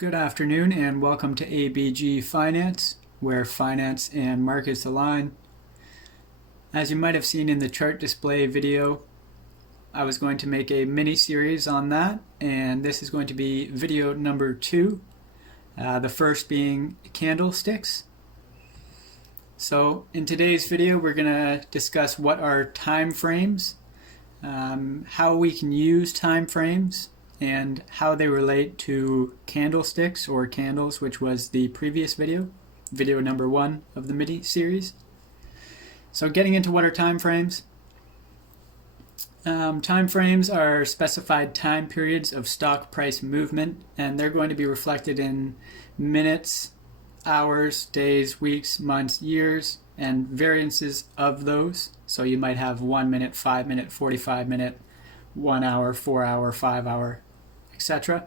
Good afternoon and welcome to ABG Finance, where finance and markets align. As you might have seen in the chart display video, I was going to make a mini series on that, and this is going to be video number 2, the first being candlesticks. So in today's video we're going to discuss what are time frames, how we can use time frames, and how they relate to candlesticks or candles, which was the previous video number 1 of the mini series. So getting into what are time frames. Time frames are specified time periods of stock price movement, and they're going to be reflected in minutes, hours, days, weeks, months, years, and variances of those. So you might have 1 minute, 5 minute, 45 minute, 1 hour, 4 hour, 5 hour, etc.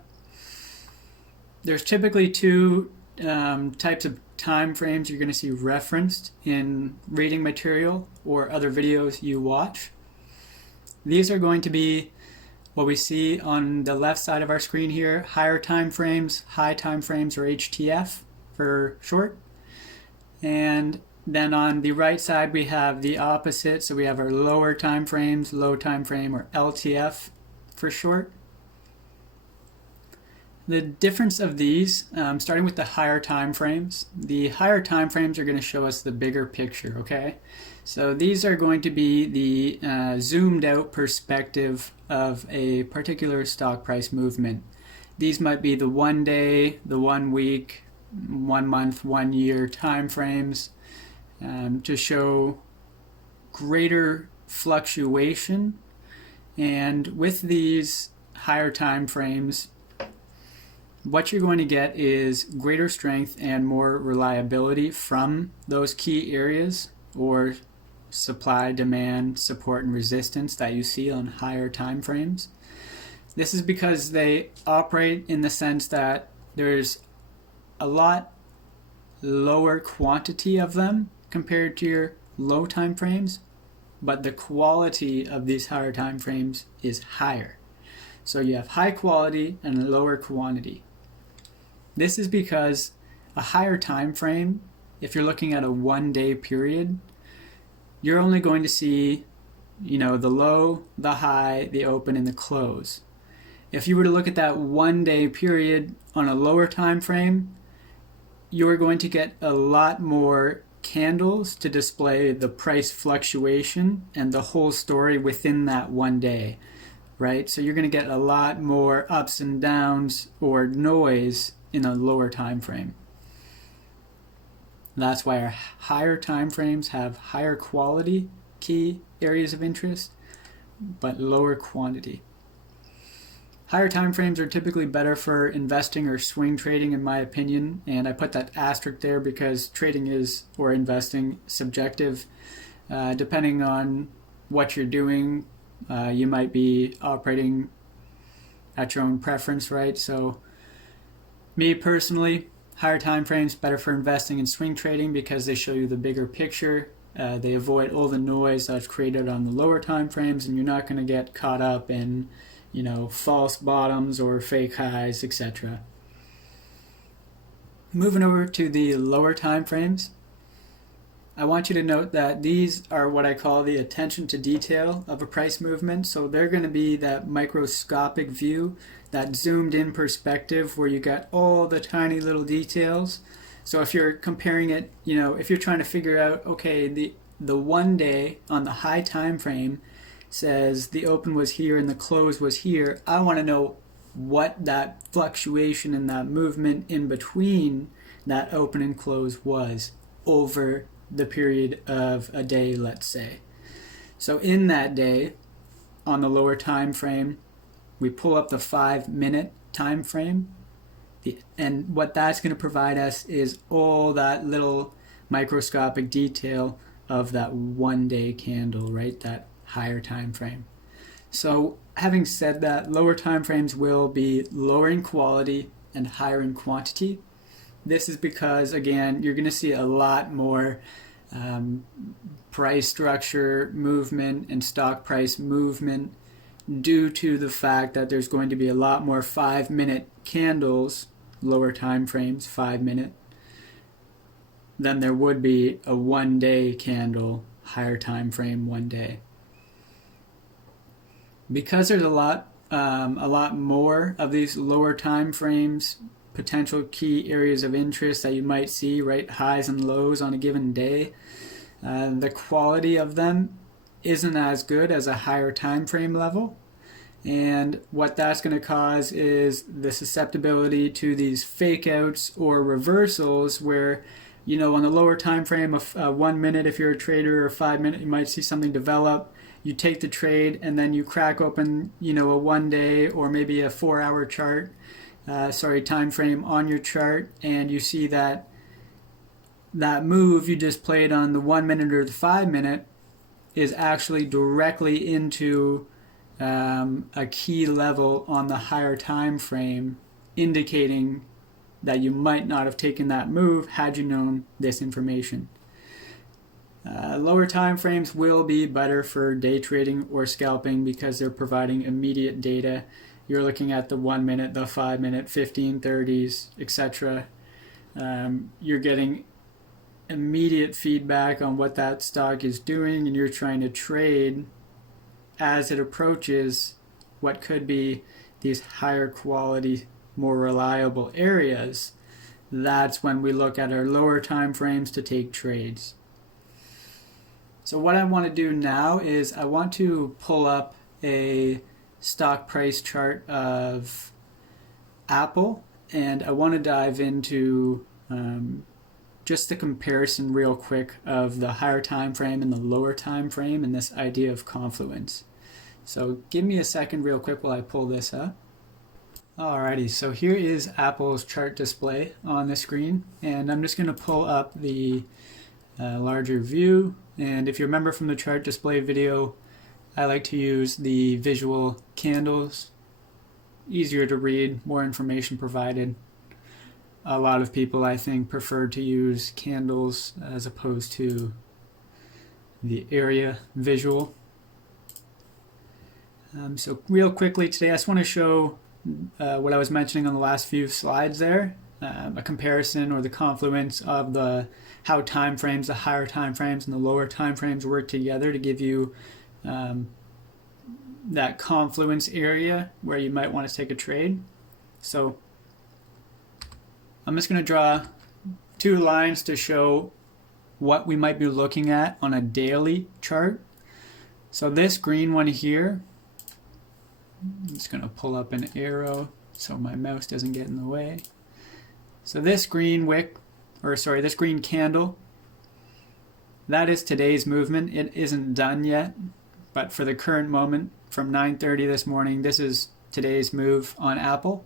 There's typically two types of time frames you're going to see referenced in reading material or other videos you watch. These are going to be what we see on the left side of our screen here: higher time frames, high time frames, or HTF for short. And then on the right side we have the opposite, so we have our lower time frames, low time frame, or LTF for short. The difference of these, starting with the higher time frames, the higher time frames are going to show us the bigger picture, okay? So these are going to be the zoomed out perspective of a particular stock price movement. These might be the 1 day, the 1 week, 1 month, 1 year time frames to show greater fluctuation. And with these higher time frames, what you're going to get is greater strength and more reliability from those key areas or supply, demand, support, and resistance that you see on higher time frames. This is because they operate in the sense that there's a lot lower quantity of them compared to your low time frames, but the quality of these higher time frames is higher. So you have high quality and lower quantity. This is because a higher time frame, if you're looking at a 1 day period, you're only going to see, the low, the high, the open, and the close. If you were to look at that 1 day period on a lower time frame, you're going to get a lot more candles to display the price fluctuation and the whole story within that 1 day, right? So you're going to get a lot more ups and downs or noise in a lower time frame. That's why our higher time frames have higher quality key areas of interest, but lower quantity. Higher time frames are typically better for investing or swing trading, in my opinion, and I put that asterisk there because trading is, or investing, subjective. Depending on what you're doing, you might be operating at your own preference, right? So me personally, higher time frames better for investing and swing trading because they show you the bigger picture. They avoid all the noise that's created on the lower time frames, and you're not going to get caught up in, false bottoms or fake highs, etc. Moving over to the lower time frames, I want you to note that these are what I call the attention to detail of a price movement. So they're going to be that microscopic view, that zoomed in perspective where you got all the tiny little details. So if you're comparing it, if you're trying to figure out, okay, the 1 day on the high time frame says the open was here and the close was here, I want to know what that fluctuation and that movement in between that open and close was over the period of a day, let's say. So in that day, on the lower time frame, we pull up the 5-minute time frame, and what that's going to provide us is all that little microscopic detail of that 1 day candle, right? That higher time frame. So having said that, lower time frames will be lower in quality and higher in quantity. This is because, again, you're going to see a lot more price structure movement and stock price movement due to the fact that there's going to be a lot more 5-minute candles lower time frames, 5-minute, than there would be a 1-day candle, higher time frame, 1 day. Because there's a lot more of these lower time frames, potential key areas of interest that you might see, right, highs and lows on a given day, the quality of them isn't as good as a higher time frame level. And what that's going to cause is the susceptibility to these fake outs or reversals where, you know, on the lower time frame of 1 minute, if you're a trader, or 5 minute, you might see something develop. You take the trade and then you crack open, you know, a 1 day or maybe a 4-hour chart, time frame on your chart, and you see that move you just played on the 1 minute or the 5 minute is actually directly into a key level on the higher time frame, indicating that you might not have taken that move had you known this information. Lower time frames will be better for day trading or scalping because they're providing immediate data. You're looking at the 1 minute, the 5 minute, 15, 30s, etc. You're getting immediate feedback on what that stock is doing, and you're trying to trade as it approaches what could be these higher quality, more reliable areas. That's when we look at our lower time frames to take trades. So what I want to do now is I want to pull up a stock price chart of Apple, and I want to dive into just the comparison real quick of the higher time frame and the lower time frame and this idea of confluence. So give me a second real quick while I pull this up. Alrighty, so here is Apple's chart display on the screen, and I'm just going to pull up the larger view. And if you remember from the chart display video, I like to use the visual candles. Easier to read, more information provided. A lot of people, I think, prefer to use candles as opposed to the area visual. So real quickly today, I just want to show what I was mentioning on the last few slides there, a comparison or the confluence of how time frames, the higher time frames and the lower time frames work together to give you that confluence area where you might want to take a trade. So I'm just going to draw 2 lines to show what we might be looking at on a daily chart. So this green one here, I'm just going to pull up an arrow so my mouse doesn't get in the way. So this green this green candle, that is today's movement. It isn't done yet, but for the current moment, from 9:30 this morning, this is today's move on Apple.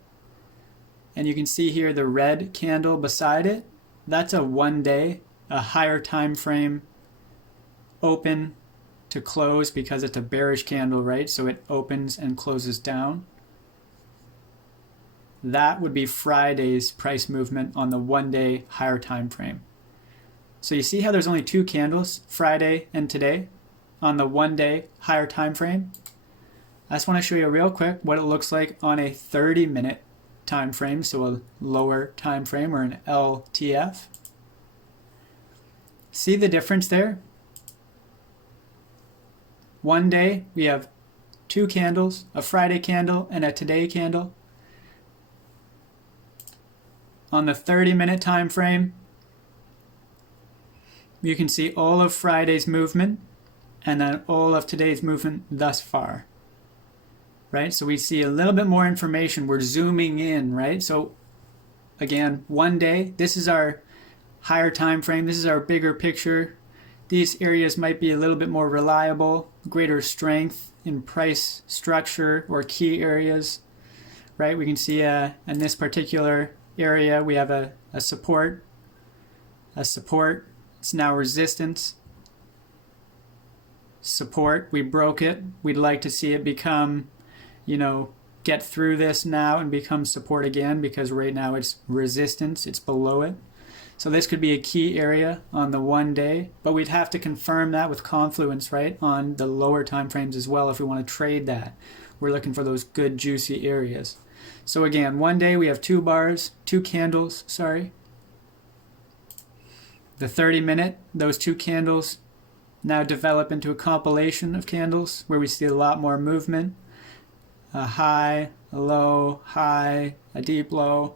And you can see here the red candle beside it. That's a 1 day, a higher time frame, open to close because it's a bearish candle, right? So it opens and closes down. That would be Friday's price movement on the 1 day higher time frame. So you see how there's only 2 candles, Friday and today, on the 1 day higher time frame? I just want to show you real quick what it looks like on a 30-minute time frame, so a lower time frame or an LTF. See the difference there? 1 day we have 2 candles, a Friday candle and a today candle. On the 30-minute time frame, you can see all of Friday's movement and then all of today's movement thus far. Right? So we see a little bit more information. We're zooming in, right? So again, 1 day, this is our higher time frame. This is our bigger picture. These areas might be a little bit more reliable, greater strength in price structure or key areas, right? We can see in this particular area, we have a support. It's now resistance. Support, we broke it. We'd like to see it become, get through this now and become support again, because right now it's resistance, it's below it. So this could be a key area on the 1 day, but we'd have to confirm that with confluence, right, on the lower time frames as well if we want to trade that. We're looking for those good juicy areas. So again, one day we have two candles, sorry. The 30-minute, those two candles now develop into a compilation of candles where we see a lot more movement. A high, a low, high, a deep low,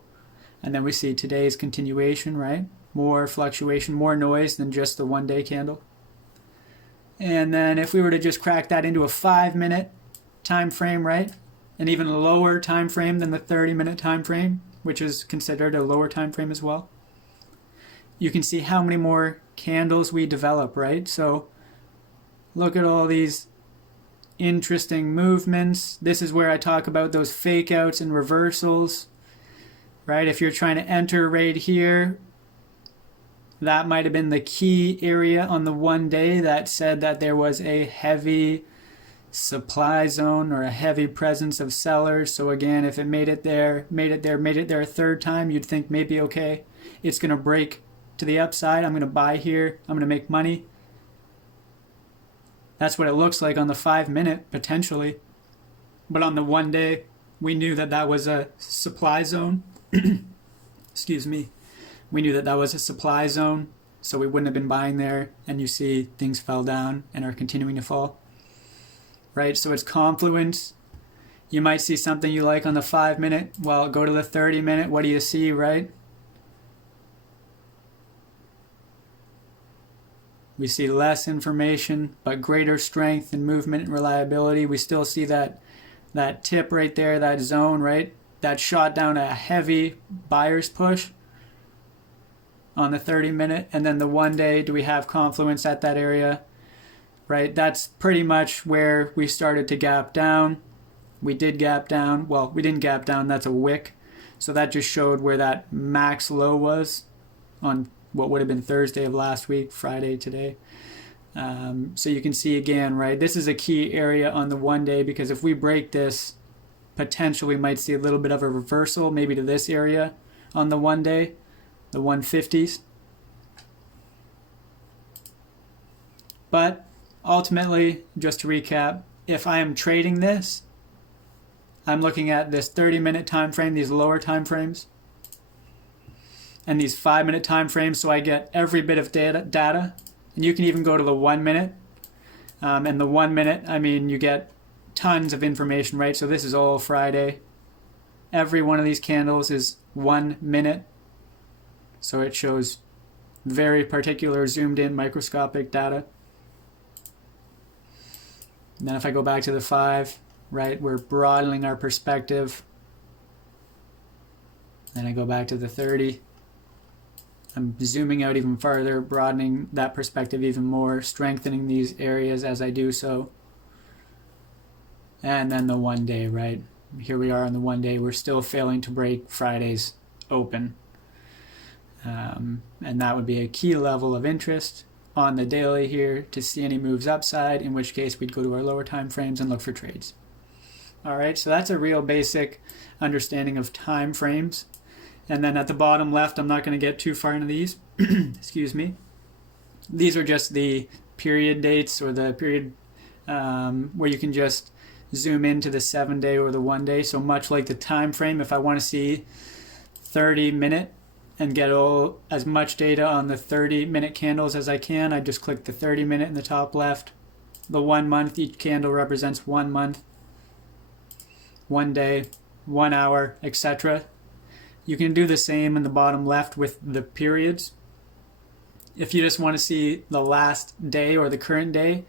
and then we see today's continuation, right? More fluctuation, more noise than just the one-day candle. And then if we were to just crack that into a 5-minute time frame, right? An even lower time frame than the 30-minute time frame, which is considered a lower time frame as well. You can see how many more candles we develop, right? So look at all these interesting movements. This is where I talk about those fake outs and reversals, right? If you're trying to enter right here, that might have been the key area on the one day that said that there was a heavy supply zone or a heavy presence of sellers. So again, if it made it there a third time, you'd think maybe, okay, it's going to break to the upside. I'm going to buy here. I'm going to make money. That's what it looks like on the 5-minute, potentially. But on the one day, we knew that that was a supply zone. Excuse me. We knew that that was a supply zone, so we wouldn't have been buying there. And you see things fell down and are continuing to fall. Right? So it's confluence. You might see something you like on the 5-minute. Well, go to the 30-minute. What do you see, right? We see less information, but greater strength and movement and reliability. We still see that tip right there, that zone, right? That shot down a heavy buyer's push on the 30-minute. And then the one day, do we have confluence at that area, right? That's pretty much where we started to gap down. We did gap down. Well, we didn't gap down. That's a wick. So that just showed where that max low was on what would have been Thursday of last week, Friday today. So you can see again, right? This is a key area on the one day because if we break this, potentially we might see a little bit of a reversal, maybe to this area on the one day, the 150s. But ultimately, just to recap, if I am trading this, I'm looking at this 30-minute time frame, these lower time frames, and these 5-minute time frames, so I get every bit of data. And you can even go to the 1 minute. And the 1 minute, I mean, you get tons of information, right? So this is all Friday. Every one of these candles is 1 minute. So it shows very particular zoomed in microscopic data. And then if I go back to the 5, right, we're broadening our perspective. Then I go back to the 30. I'm zooming out even farther, broadening that perspective even more, strengthening these areas as I do so. And then the 1 day, right? Here we are on the 1 day. We're still failing to break Friday's open. And that would be a key level of interest on the daily here to see any moves upside, in which case we'd go to our lower time frames and look for trades. All right, so that's a real basic understanding of time frames. And then at the bottom left, I'm not going to get too far into these. Excuse me. These are just the period dates or the period where you can just zoom into the 7-day or the 1 day. So much like the time frame, if I want to see 30-minute and get as much data on the 30-minute candles as I can, I just click the 30-minute in the top left. The 1 month, each candle represents 1 month, 1 day, 1 hour, etc. You can do the same in the bottom left with the periods. If you just want to see the last day or the current day,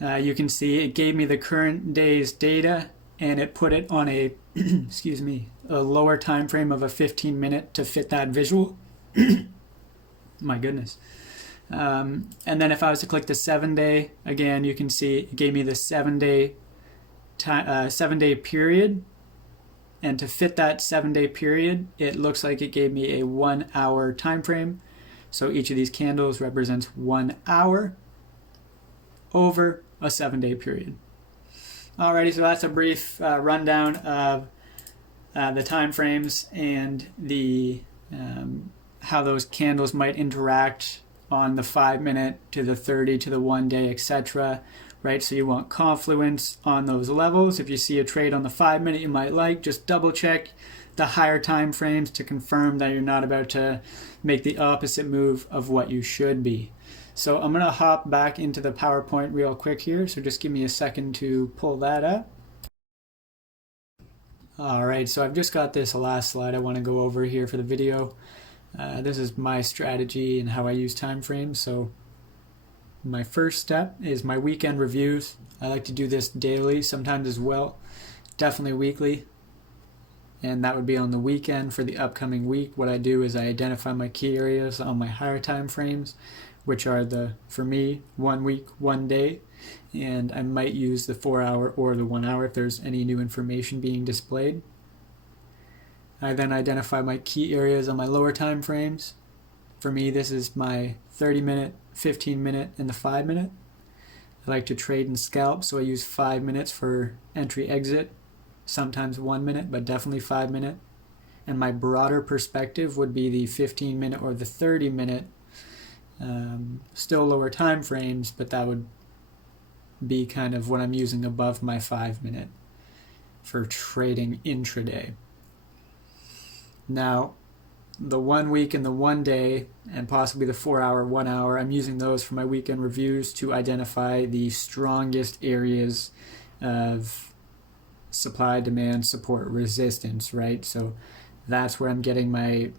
you can see it gave me the current day's data and it put it on a excuse me, a lower time frame of a 15-minute to fit that visual. My goodness. And then if I was to click the 7-day, again, you can see it gave me the 7-day period. And to fit that 7-day period, it looks like it gave me a 1 hour time frame. So each of these candles represents 1 hour over a 7-day period. Alrighty, so that's a brief rundown of the time frames and the how those candles might interact on the 5-minute to the 30 to the 1 day, etc. right? So you want confluence on those levels. If you see a trade on the 5 minute you might like, just double check the higher time frames to confirm that you're not about to make the opposite move of what you should be. So I'm going to hop back into the PowerPoint real quick here, so just give me a second to pull that up. Alright, so I've just got this last slide I want to go over here for the video. This is my strategy and how I use time frames. So my first step is my weekend reviews. I like to do this daily, sometimes as well, definitely weekly. And that would be on the weekend for the upcoming week. What I do is I identify my key areas on my higher time frames, which are for me, 1 week, 1 day. And I might use the 4 hour or the 1 hour if there's any new information being displayed. I then identify my key areas on my lower time frames. For me, this is my 30 minute, 15 minute, and the 5 minute. I like to trade and scalp, so I use 5 minutes for entry exit, sometimes 1 minute, but definitely 5 minute. And my broader perspective would be the 15 minute or the 30 minute, still lower time frames, but that would be kind of what I'm using above my 5 minute for trading intraday. Now, the 1 week and the 1 day, and possibly the 4 hour, 1 hour, I'm using those for my weekend reviews to identify the strongest areas of supply, demand, support, resistance, right? So that's where I'm getting my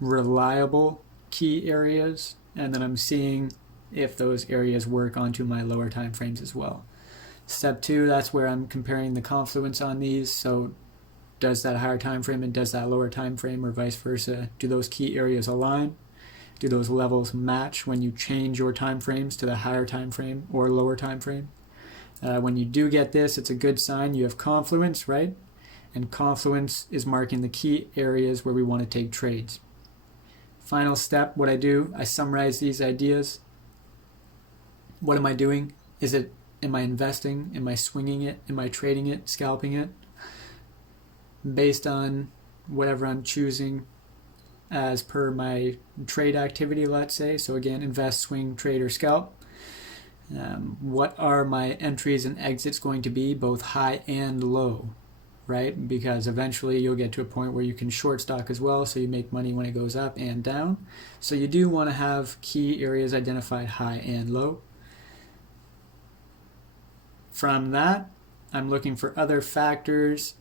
reliable key areas, and then I'm seeing if those areas work onto my lower time frames as well. Step 2, that's where I'm comparing the confluence on these. So does that higher time frame and does that lower time frame, or vice versa? Do those key areas align? Do those levels match when you change your time frames to the higher time frame or lower time frame? When you do get this, it's a good sign you have confluence, right? And confluence is marking the key areas where we want to take trades. Final step, what I do, I summarize these ideas. What am I doing? Am I investing? Am I swinging it? Am I trading it, scalping it? Based on whatever I'm choosing as per my trade activity, let's say. So again, invest, swing, trade, or scalp. What are my entries and exits going to be, both high and low, right? Because eventually you'll get to a point where you can short stock as well, so you make money when it goes up and down. So you do want to have key areas identified high and low. From that, I'm looking for other factors,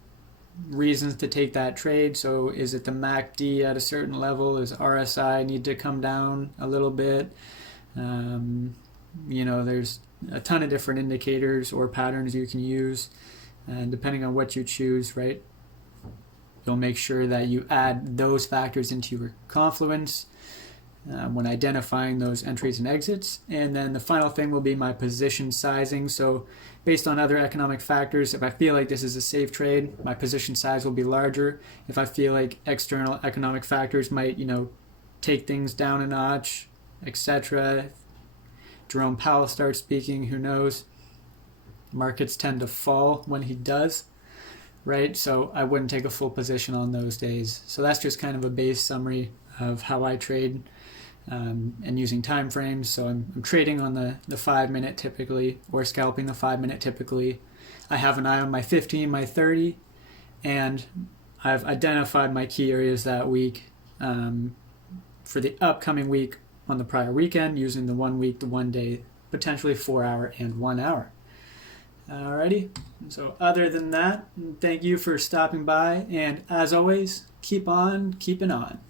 reasons to take that trade. So is it the MACD at a certain level? Is RSI need to come down a little bit? There's a ton of different indicators or patterns you can use, and depending on what you choose, right, you'll make sure that you add those factors into your confluence when identifying those entries and exits. And then the final thing will be my position sizing. So based on other economic factors, if I feel like this is a safe trade, my position size will be larger. If I feel like external economic factors might, take things down a notch, etc. Jerome Powell starts speaking, who knows? Markets tend to fall when he does, right? So I wouldn't take a full position on those days. So that's just kind of a base summary of how I trade. And using time frames. So I'm trading on the 5 minute typically, or scalping the 5 minute typically. I have an eye on my 15, my 30, and I've identified my key areas that week for the upcoming week on the prior weekend, using the 1 week, the 1 day, potentially 4 hour and 1 hour. Alrighty, so other than that, thank you for stopping by, and as always, keep on keeping on.